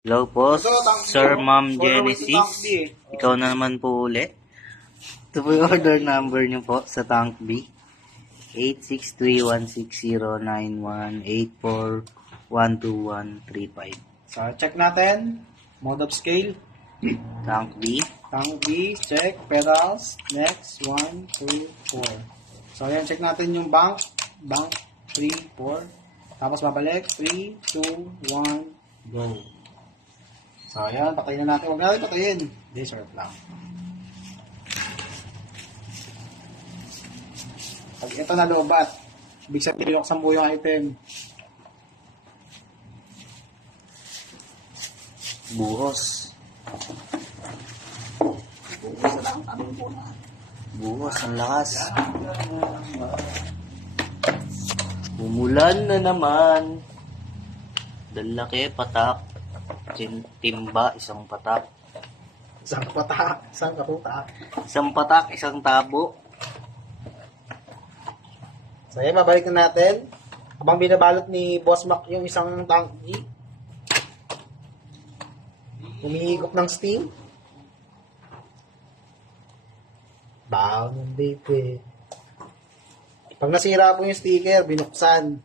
Hello po, Sir Ma'am Genesis. B. Ikaw na naman po uli. Ito po yung order number nyo po sa Tank B. 863-160-9184-12135. So, check natin. Mode of scale. Tank B. Tank B, check. Pedals. Next. 1, 2, 4. So, ayan, check natin yung bank. Bank, 3, 4. Tapos babalik. 3, 2, 1, go. So, ayan, patayin na natin. Huwag natin patayin. Desert lang. Pag ito na lobat, ibig sabihin binuksan mo yung item. Buhos. Buhos, ang lakas. Umulan na naman. Dalaki, patak. Timba, isang patak. Isang kapatak, isang kaputak. Isang patak, isang tabo. So, ayan, mabalik na natin. Habang binabalot ni Boss Mac yung isang Tank G. Humihigop ng steam. Baon ng baby. Pag nasira po yung sticker, binuksan.